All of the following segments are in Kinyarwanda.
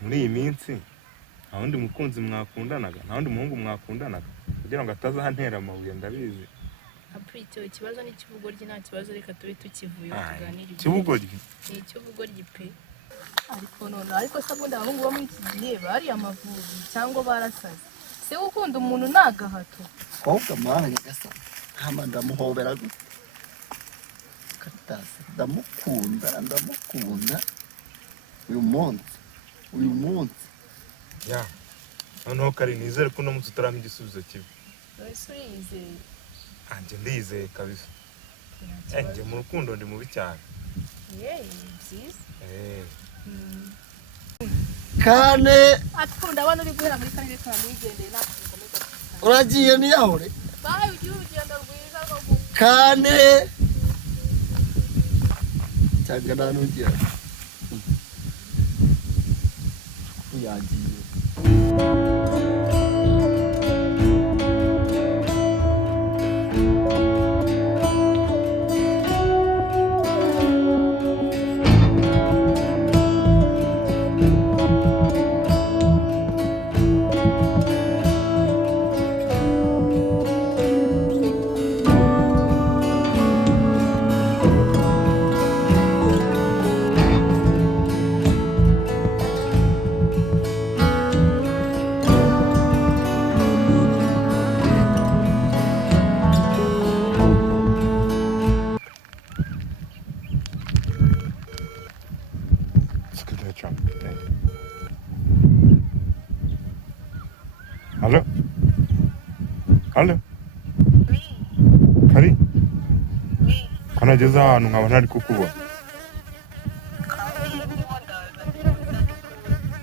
muri iyi minsi nta wundi mukunzi mwakundanaga, nta wundi muhungu mwakundanaga kugira ngo atazantera amabuye ndabizi. Aprito ikibazo ni cy'ubugoryi, nta kibazo, reka tube tukivuye tuganire. Cy'ubugoryi? Ni icy'ubugoryi pe. Ariko se ubundi abahungu bo muri iki gihe bari amavubi cyangwa barasaze? Se ukunda umuntu ni agahato? Kobwa mwana nyagasa hama ndamuhobera Katasi, ndamukunda uyu munsi ya noneho kari nizere ko uno munsi utarama igisubizo kibi. Wese uriyizeye? Anje ndizeye kabisa. Anje mu rukundo ndi mubi cyane. Byiza. Kane akunda abana uri guhera muri kane ka mwigendeye nakomeza. Uragiye niyahure? Baye ugiye ugenda rwiza rwo Kane cyangwa nanugiye yagiye. Halo? Kari? Ko nageze ahantu nkaba ntari kukubona.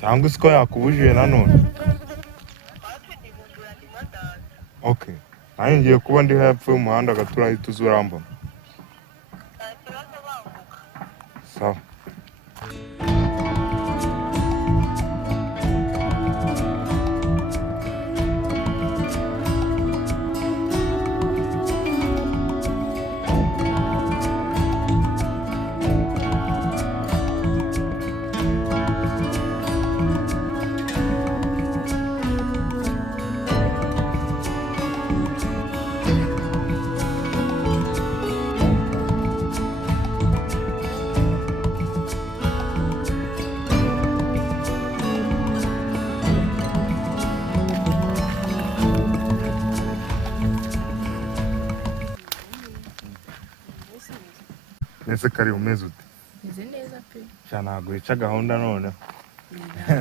Cyangwa se ko yakubujije nanone? Okay. Nanjye ngiye kuba ndi hepfo y'umuhanda gato urahita uza urambona. Sawa. Nese kari umeze ute? Meze neza pe. Ntabwo wica gahunda none.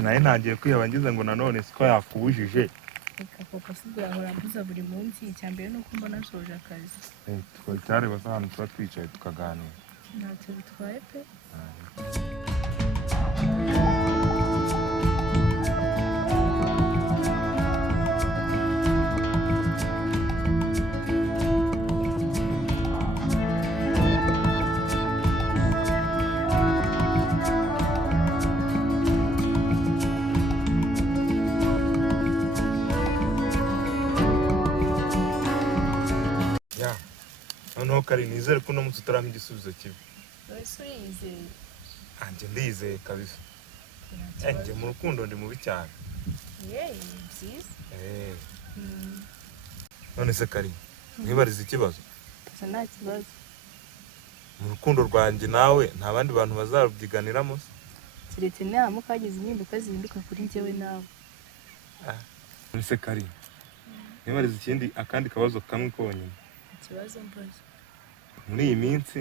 Naye ntagiye kwiheba ngize ngo nanone siko yakubujije. Reka koko sibwo yahora mbuza buri munsi, icyambere nuko mbona nsoje akazi. Twari basa hano tuba twicaye tukaganira. Ntacyo bitwaye pe. Noneho kari nizere ko uno munsi utarama igisubizo kibi. Wese uriyizeye? Anje ndizeye kabisa. Anje mu rukundo ndi mubi cyane. Byiza. None se kari mwibariza ikibazo? Nta kibazo. Mu rukundo rwanjye nawe nta bandi bantu bazarubyiganiramo se? Kiretse nawe kagize impinduka zihinduka kuri njyewe nawe. None se kari mwibariza akandi kabazo kamwe konyine. Ikibazo mbaza. Muri iyi minsi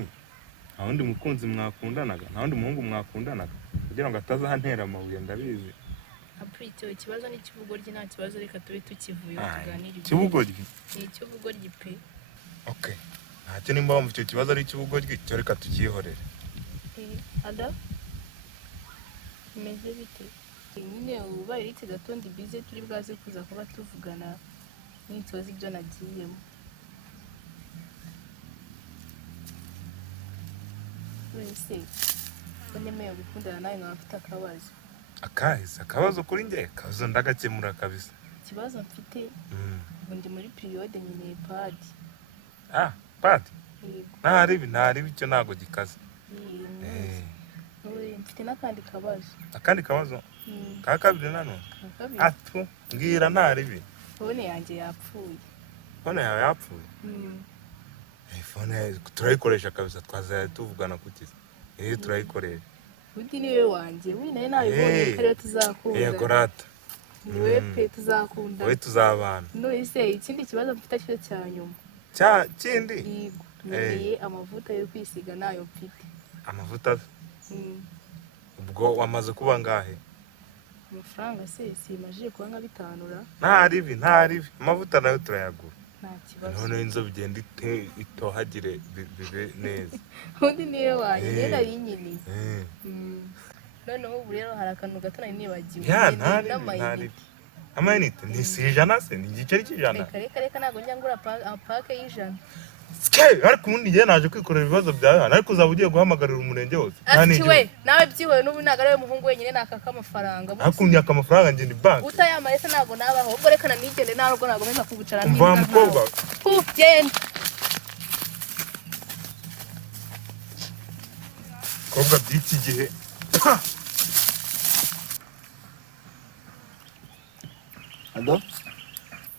nta wundi mukunzi mwakundanaga, nta wundi muhungu mwakundanaga kugira ngo atazantera amabuye ndabizi. Aprito ikibazo ni cy'ubugoryi, nta kibazo, reka tube tukivuye tuganire. Cy'ubugoryi? Ni icy'ubugoryi pe. Okay. Ntacyo nimba wumva icyo kibazo ari icy'ubugoryi cyo reka tukihorere. Ada? Meze bite? Nyine ubaye rite gatondi bize turi bwaze kuza kuba tuvugana n'insozi ibyo nagiyemo. Wese unemeye gukundana nawe nkaba mfite akabazo. Akabazo kuri njye? Akabazo ndagakemura kabisa. Ikibazo mfite ubu ndi muri periode nkeneye padi. Padi? Ntaribi icyo ntabwo gikaze. Mfite n'akandi kabazo. Akandi kabazo? ka kabiri nanone atu mbwira nta ribi fone yanjye yapfuye. fone yawe yapfuye fone turayikoresha kabisa twazaya tuvugana kuki turayikoresha undi niwe wanjye winaye nabibonye kare tuzakunda yego rata niwe pe tuzakunda we tuzabana none se ikindi kibazo mfite cyo cyanyuma kindi ngiye amavuta yo kwisiga nayo mfite amavuta ubwo wamaze kuba ngahe amafaranga se simajije kuba nka 5 ra nta ribi amavuta nayo turayagura nta kibazo none inzo bigenda itohagire bibe neza undi niwe wanjye nari nyine noneho ubu rero hari akantu gato nari nibagiwe amayinite ni sijana se ni igiceri cy'ijana reka ntabwo njya ngura pake y'ijana ariko ubundi njye naje kwikorera ibibazo byawe hano ariko uzaba ugiye guhamagarira umurenge wose atiwe nawe byihoye n'ubu ntabwo ari we muhungu wenyine nakaka amafaranga ariko unyaka amafaranga njye ni banki utayamaye se ntabwo nabaho ubwo reka nanigende ntabwo nagomeza kugucara umva mukobwa genda mukobwa by'iki gihe Ado?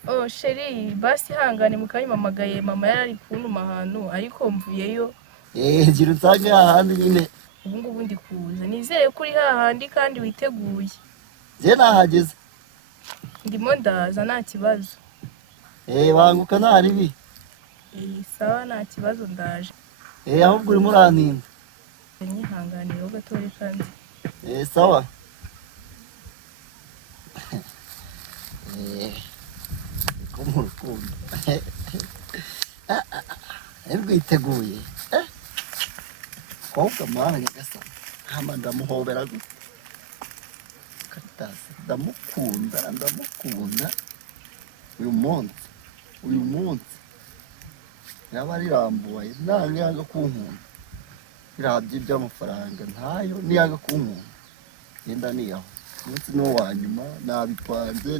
Oh sheri basi hangane mukanyamamagaye mama yarari kuntuma ahantu ariko mvuyeyo gira usange hahandi nyine ubu ngubu ndi kuza nizere ko uri hahandi kandi witeguye je nahageze ndimo ndaza nta kibazo banguka nta ribi sawa nta kibazo ndaje ahubwo urimo urantinda nyihanganira gatore kandi sawa mu rukundo rwiteguye kobwa mwana nyagasani hama ndamuhobera Karitasi ndamukunda uyu munsi yaba rirambuye nanga yanga kunkunda birabye by'amafaranga ntayo niyaga kunkunda yenda niyaho umunsi no wanyuma nabipanze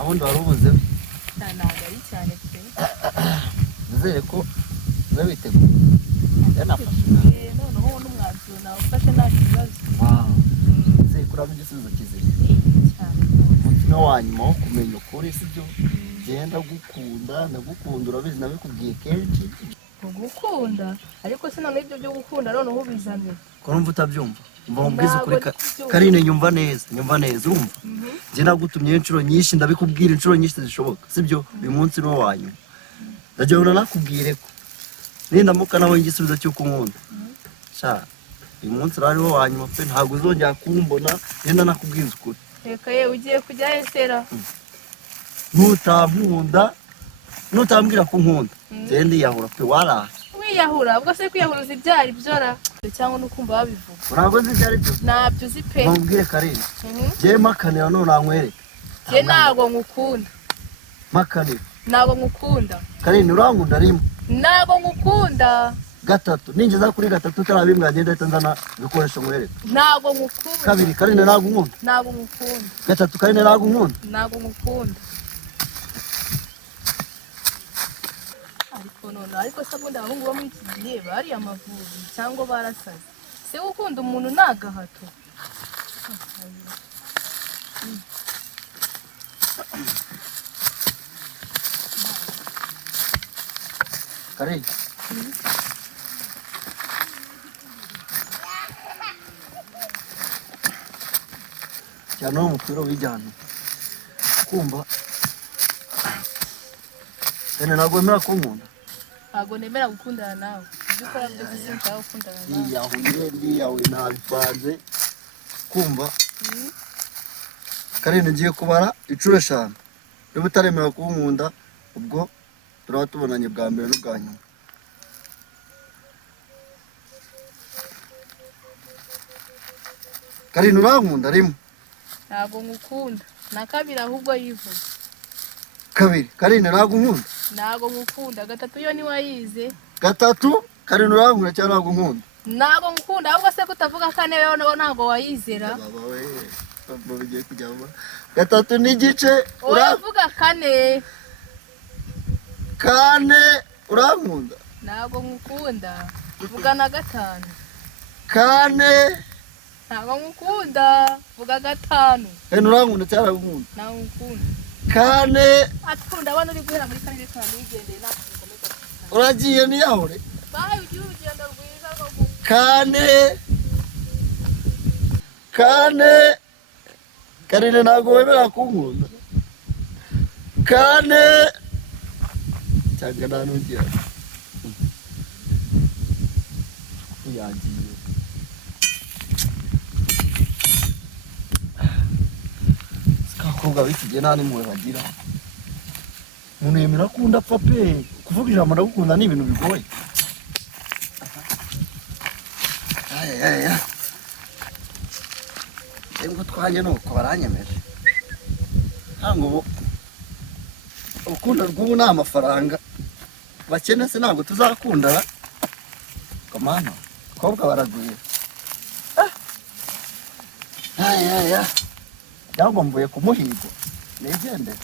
abundi warubuze ntabwo ari cyane pe nizere ko uzabiteguye noneho n'umwanzuro nawe ufashe nta kibazo nizere ko urabona igisubizo kizima umunsi no wanyuma wo kumenya ukuri sibyo genda ndagukunda urabizi nabikubwiye kenshi gukunda ariko se none ibyo byo gukunda noneho ubizanye ko numva utabyumva mbabwiza ukuri Karine nyumva neza urumva njye nagutumye inshuro nyinshi ndabikubwira inshuro nyinshi zishoboka sibyo uyu munsi no wanyu ndagira nakubwire ko nindamuka nawe igisubizo cy'uko nkunda sha uyu munsi rari wo wanyuma pe ntabwo uzongera kumbona nenda nakubwiza ukuri reka ye ugiye kujya hesera nutambwira ko nkunda njye ndiyahura pe waraha wiyahura ubwo se kwiyahura uzi ibyari byora cyangwa nukumva babivuga ntabwo nzi ibyari byo ntabyo uzi pe mbwire Karine njye makanira none nankwereke njye ntabwo ngukunda makanira ntabwo ngukunda Karine urankunda rimwe ntabwo ngukunda gatatu ninjeza kuri gatatu utarabimbwa ngenda ahita nzana ibikoresho nkwereke ntabwo ngukunda kabiri Karine ntabwo nkunda ntabwo ngukunda gatatu Karine ntabwo nkunda ntabwo ngukunda ariko se ubundi abahungu bo muri iki gihe bari amavubi cyangwa barasaze se gukunda umuntu ni agahato Karine cyane umupira w'ijyana kumva Karine ntabwo wemera kunkunda ntabwo nemera gukundana nawe ibyo ukora byose sinshaka gukundana nawe ndiyahuye nabipanze kumva Karine ngiye kubara inshuro 5 niba utaremera kunkunda ubwo turaba tubonanye bwa mbere n'ubwa nyuma Karine urankunda rimwe. ntabwo ngukunda. Na kabiri ahubwo yivuga. Kabiri Karine ntabwo nkunda. Ntabwo ngukunda. Gatatu yo niwayize. Gatatu Karine urankunda cyangwa ntabwo nkunda? Ntabwo ngukunda ahubwo se kutavuga kane yo ntabwo wayizera. Baba we baba bigiye kujyamo. Gatatu n'igice uravuga kane. Kane urankunda? Ntabwo ngukunda. Vuga na gatanu. Kane ntabwo ngukunda. Vuga gatanu. urankunda cyangwa nkunda? Ntabwo ngukunda. Kane Atkunda abana uri guhera muri kane kandi wigendeye ntabwo. uragiye niyahure. Bayi ugiye urugendo rwiza rwo Kane Karine ntabwo wemera kunkunda. Kane cyangwa nanugira yagiye. Sikakobwa bifite nta nimwe bagira. Umuntu yemera kunda apfa pe. Kuvuga ijambo ndagukunda ni ibintu bigoye. Aya ngo twanye nuko baranyemeje. Ntango ukunda rw'ubu nta mafaranga bakene se ntabwo tuzakundana. Kamana kobwa baraguye. Aya yagombuye kumuhigo nigendera.